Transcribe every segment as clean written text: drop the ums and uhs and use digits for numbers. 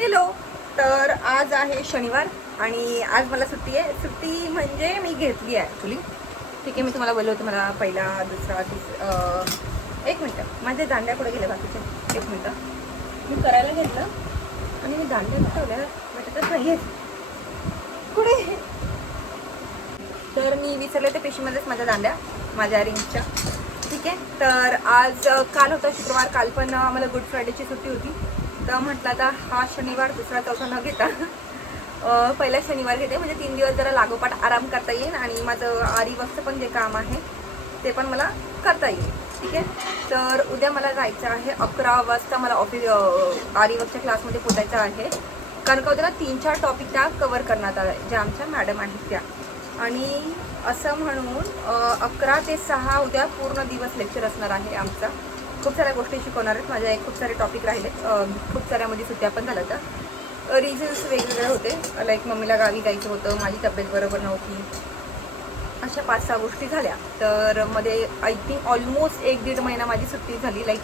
Hello. तर आज आहे शनिवार आणि आज मला सुट्टी आहे. सुट्टी म्हणजे मी घेतली आहे ॲक्च्युली. ठीक आहे, मी तुम्हाला बोललो होतं मला पहिला दुसरा एक मिनटं, माझ्या दांड्या कुठे गेल्या बाकीच्या. एक मिनटं, मी करायला घेतलं आणि मी दांड्या ठेवल्या वाटतच नाही आहेत कुठे. तर मी विसरले ते पेशीमध्येच माझ्या दांड्या, माझ्या रिंगच्या. ठीक आहे, तर आज काल होता शुक्रवार, काल पण आम्हाला गुड फ्रायडेची सुट्टी होती. तर म्हटलं आता हा शनिवार दुसरा चौथा न घेता पहिला शनिवार घेते, म्हणजे 3 दिवस जरा लागोपाठ आराम करता येईल आणि माझं आरी वर्कचं पण जे काम आहे ते पण मला करता येईल. ठीक आहे, तर उद्या मला जायचं आहे 11 वाजता. मला ऑफिस आरी वर्कच्या क्लासमध्ये पोचायचं आहे, कारण का उद्या 3-4 टॉपिक त्या कवर करण्यात आले ज्या आमच्या मॅडम आहेत त्या. आणि असं म्हणून 11 ते 6 उद्या पूर्ण दिवस लेक्चर असणार आहे आमचा. खूप साऱ्या गोष्टी शिकवणार आहेत. माझ्या खूप सारे टॉपिक राहिले, खूप साऱ्यामध्ये सुट्ट्या पण झाल्या. तर रिझन्स वेगवेगळे होते, लाईक मम्मीला गावी जायचं होतं, माझी तब्येत बरोबर नव्हती, अशा 5-6 गोष्टी झाल्या. तर मध्ये आय थिंक ऑलमोस्ट 1-1.5 महिना माझी सुट्टी झाली. लाईक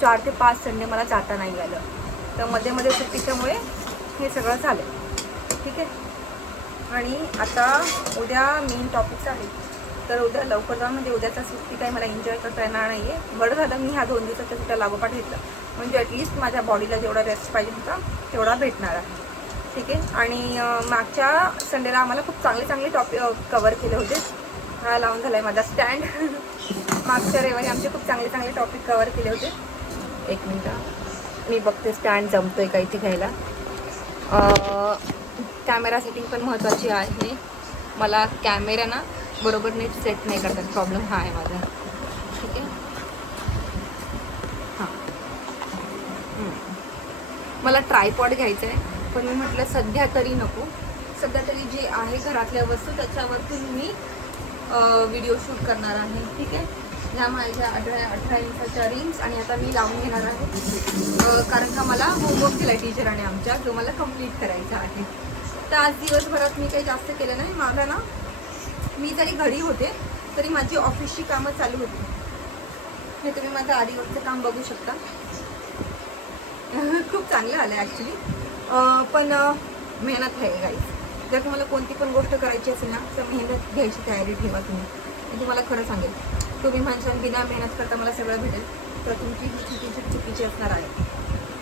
4 ते 5 संडे मला जाता नाही आलं. तर मध्ये सुट्टीच्यामुळे हे सगळं झालं. ठीक आहे, आणि आता उद्या मेन टॉपिक्स आहेत. तर उद्या लवकर जाऊन, म्हणजे उद्याचा सुट्टी काही मला एन्जॉय करता येणार नाही आहे. बरं झालं मी ह्या 2 दिवसाच्या सुट्ट्या लागोपाठ घेतलं, म्हणजे ॲटलिस्ट माझ्या बॉडीला जेवढा रेस्ट पाहिजे होता तेवढा भेटणार आहे. ठीक आहे, आणि मागच्या संडेला आम्हाला खूप चांगले टॉपिक कवर केले होते. हा लावून झाला आहे माझा स्टँड. मागच्या रविवारी आमचे खूप चांगले टॉपिक कवर केले होते. एक मिनटं, मी बघते स्टँड जमतो आहे का इथे घ्यायला. कॅमेरा सेटिंग पण महत्त्वाची आहे. मला कॅमेरा ना बरोबर नीट सेट नाही करतात, प्रॉब्लेम हा आहे माझा. ठीक आहे, हां, मला ट्रायपॉड घ्यायचं आहे, पण मी म्हटलं सध्या तरी नको. सध्या तरी जे आहे घरातल्या वस्तू त्याच्यावरती मी व्हिडिओ शूट करणार आहे. ठीक आहे, ह्या माझ्या 18 इंचाच्या रिंग्स आणि आता मी लावून घेणार आहे, कारण का मला होमवर्क दिला टीचराने आमच्या, जो मला कंप्लीट करायचा आहे. तर आज दिवसभरात मी काही जास्त केलं नाही. मला ना, मी जरी घरी होते तरी माझी ऑफिसची कामं चालू होती. हे तुम्ही माझं आरीवर्कचं काम बघू शकता. खूप चांगलं आलं ॲक्च्युली, पण मेहनत आहे गाईज. जर तुम्हाला कोणती पण गोष्ट करायची असेल ना, तर मेहनत घ्यायची तयारी ठेवा तुम्ही. मी तुम्हाला खरं सांगेल, तुम्ही म्हणशाल बिना मेहनत करता मला सगळं भेटेल, तर तुमची ही चुकीची असणार आहे.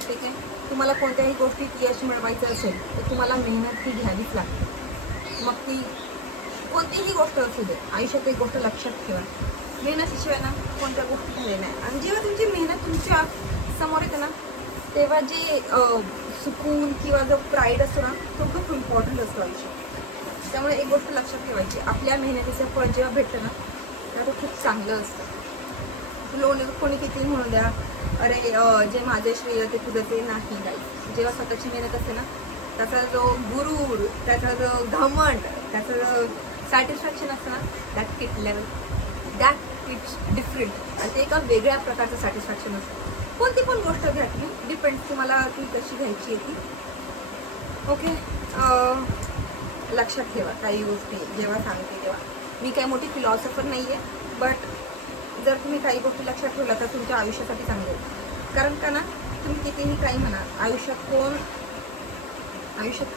ठीक आहे, तुम्हाला कोणत्याही गोष्टीत यश मिळवायचं असेल तर तुम्हाला मेहनत ही घ्यावीच लागते. मग ती कोणतीही गोष्ट असू दे, आयुष्यात एक गोष्ट लक्षात ठेवा, मेहनतीशिवाय ना कोणत्या गोष्टी झाल्या नाही. आणि जेव्हा तुमची मेहनत तुमच्या समोर येते ना, तेव्हा जे सुकून किंवा जो प्राईड असतो ना, तो खूप इम्पॉर्टंट असतो आयुष्यात. त्यामुळे एक गोष्ट लक्षात ठेवायची, आपल्या मेहनतीचं फळ जेव्हा भेटतं ना, तेव्हा तो खूप चांगलं असतं. कोणी किती म्हणू द्या, अरे जे माझे श्रेय ते तुझं ते नाही. काही जेव्हा स्वतःची मेहनत असते ना, त्याचा जो गुरूर, त्याचा जो घमंड, त्याचं जो सॅटिस्फॅक्शन असतं ना, दॅट इट्स डिफरंट. आणि ते एका वेगळ्या प्रकारचं सॅटिस्फॅक्शन असतं. कोणती पण गोष्ट घ्या तुम्ही, डिपेंड तुम्हाला ती कशी घ्यायची आहे ती. ओके, लक्षात ठेवा काही गोष्टी जेव्हा सांगते तेव्हा. मी काही मोठी फिलॉसॉफर नाही आहे, बट जर तुम्ही काही गोष्टी लक्षात ठेवल्या तर तुमच्या आयुष्यासाठी चांगलं आहे. कारण का ना, तुम्ही कितीही काही म्हणा, आयुष्यात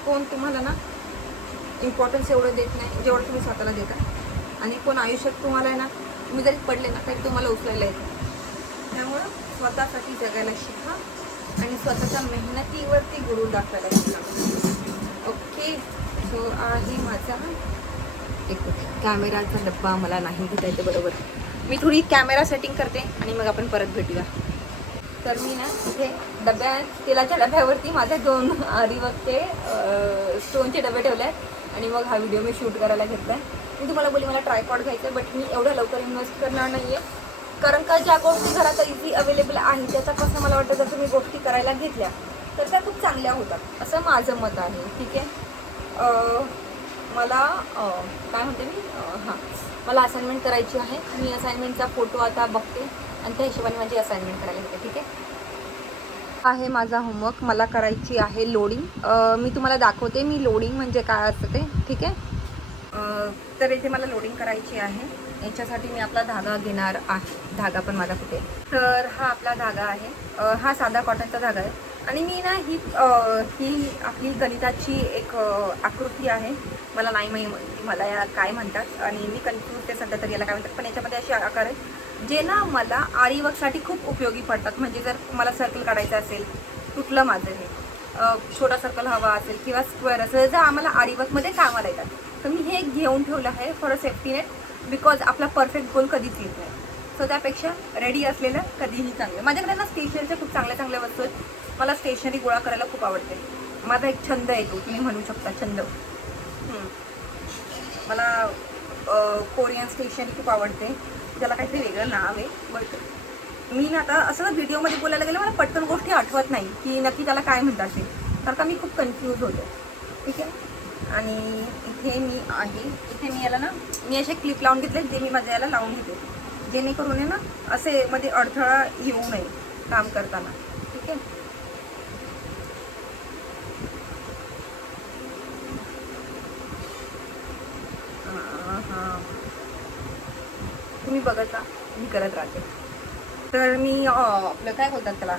कोण तुम्हाला ना इम्पॉर्टन्स एवढं देत नाही जेवढं तुम्ही स्वतःला देता. आणि कोण आयुष्यात तुम्हाला आहे ना, तुम्ही जरी पडले ना तरी तुम्हाला उचलायला येतं. त्यामुळं स्वतःसाठी जगायला शिका आणि स्वतःच्या मेहनतीवरती गुरूर दाखवायला शिका. ओके, सो आहे माझा एक कॅमेराचा डब्बा, मला नाही घेता येते बरोबर. मी थोडी कॅमेरा सेटिंग करते आणि मग आपण परत भेटूया. तर मी ना इथे तेलाच्या डब्यावरती माझे 2 आरीवर्कचे स्टोनचे डबे ठेवले आहेत आणि मग हा व्हिडिओ मी शूट करायला घेतला आहे. मी तुम्हाला बोलली मला ट्रायपॉड घ्यायचं आहे, बट मी एवढ्या लवकर इन्व्हेस्ट करणार नाही आहे, कारण का ज्या गोष्टी घरात इझी अवेलेबल आहे त्याच्यापासून मला वाटतं जर तुम्ही गोष्टी करायला घेतल्या तर त्या खूप चांगल्या होतात, असं माझं मत आहे. ठीक आहे, मला काय म्हणते मी, मला असाइनमेंट करायची आहे. मी असाइनमेंटचा फोटो आता बघते आणि त्या हिशोबाने माझी असाइनमेंट करायला घेते. ठीक आहे, माझा होमवर्क मला करायची आहे लोडिंग. मी तुम्हाला दाखवते मी लोडिंग म्हणजे काय असतं ते. ठीक आहे, तर इथे मला लोडिंग करायची आहे. याच्यासाठी मी आपला धागा घेणार आहे. धागा पण माझा कुठे, तर हा आपला धागा आहे. हा साधा कॉटनचा धागा आहे. आणि मी ना ही आपली गणिताची एक आकृती आहे. मला नाही माहिती मला या काय म्हणतात आणि मी कन्फ्यूज ते सध्या तरी याला काय म्हणतात. पण याच्यामध्ये असे आकार आहेत जे ना मला आरी वर्कसाठी खूप उपयोगी पडतात. म्हणजे जर मला सर्कल काढायचं असेल, तुटलं माझं हे छोटा सर्कल हवा असेल किंवा स्क्वेअर असेल, जर आम्हाला आरी वर्कमध्ये कामाला येतात, तर मी हे घेऊन ठेवलं आहे for a safety net. Because आपला परफेक्ट गोल कधीच येत नाही. सो त्यापेक्षा रेडी असलेलं कधीही चांगलं. माझ्याकडे ना स्टेशनरीच्या खूप चांगल्या चांगल्या वस्तू आहेत. मला स्टेशनरी गोळा करायला खूप आवडते. माझा एक छंद आहे तो, तुम्ही म्हणू शकता छंद. मला कोरियन स्टेशनरी खूप आवडते. त्याला काहीतरी वेगळं नाव आहे. बट मी ना आता असं ना व्हिडिओमध्ये बोलायला गेलं मला पटकन गोष्टी आठवत नाही की नक्की त्याला काय म्हणतात ते, कारण का मी खूप कन्फ्यूज होते. ठीक आहे. आणि इथे मी आहे, इथे मी याला ना मी असे क्लिप लावून घेतले जे मी माझ्या याला लावून घेते, जेणेकरून ना असे मध्ये अडथळा येऊ नये काम करताना. ठीक आहे. हां, तुम्ही बघत जा, मी करत राहते. तर मी आपलं काय बोलतात त्याला,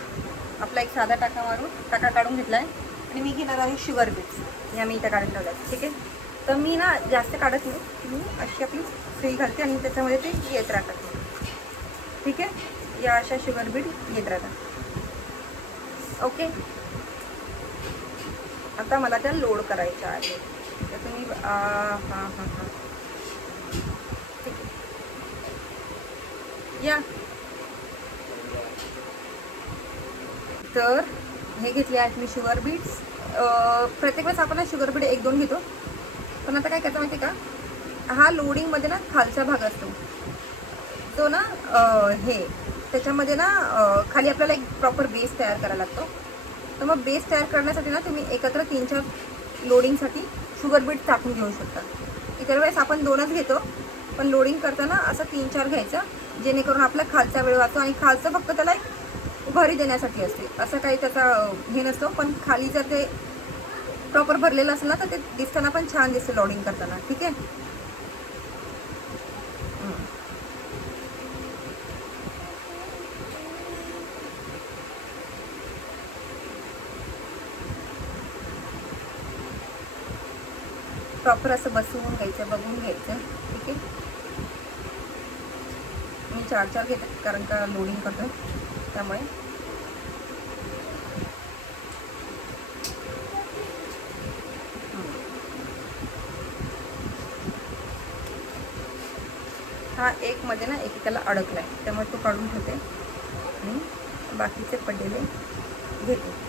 आपला एक साधा टाका काढून घेतला आहे. आणि मी घेणार आहे शुगर बीट्स. या मी इथं काढून ठेवल्या. ठीक आहे. तर मी ना जास्त काढत नाही, मी अशी आपली सुई घालते आणि त्याच्यामध्ये ते येत राहतात. ठीक आहे. या अशा शुगर बीट येत राहतात. ओके. आता मला त्या लोड करायच्या आहे. तर तुम्ही हां ठीक आहे. या तर हे घेतले आहेत मी शुगर बीट्स. प्रत्येक वेळेस आपण शुगर बीट 1-2 घेतो. पण आता काय करतो माहिती का, हा लोडिंगमध्ये ना खालचा भाग असतो तो ना हे त्याच्यामध्ये ना खाली आपल्याला एक प्रॉपर बेस तयार करायला लागतो. तर मग बेस तयार करण्यासाठी ना तुम्ही एकत्र 3-4 लोडिंगसाठी शुगर बीट टाकून घेऊ शकता. इतर वेळेस आपण 2च घेतो, पण लोडिंग करताना असं 3-4 घ्यायचं, जेणेकरून आपला खालचा वेळ वाचतो. आणि खालचं फक्त त्याला एक उभारी देण्यासाठी असते, असं काही त्याचा हे नसतो. पण खाली जर ते प्रॉपर भरलेलं असेल ना तर ते दिसताना पण छान दिसते लोडिंग करताना. ठीक आहे. प्रॉपर असं बसवून घ्यायचं, बघून घ्यायचं. ठीक आहे. मी 4-4 घेते कारण का लोडिंग करतो त्यामुळे. हा एक मध्ये ना एकेकाला अडकलाय, त्यामुळे तो काढून ठेवते आणि बाकीचे पडलेले घेते.